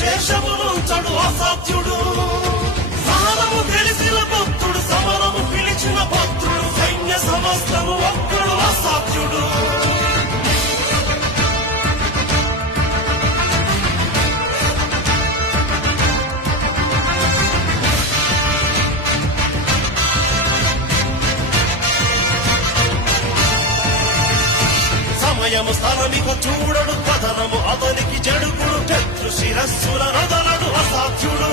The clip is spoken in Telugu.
శేషమును చడు అసాధ్యుడు సహనము తెలిసిన భక్తుడు సమరము పిలిచిన భక్తుడు సైన్య సమస్తము ఒక్కడు అసాధ్యుడు సమయము స్థలమిక చూడడు కథనము అతనికి జడుకుడు శత్రు శిరస్సుల నదలడు అసాధ్యుడు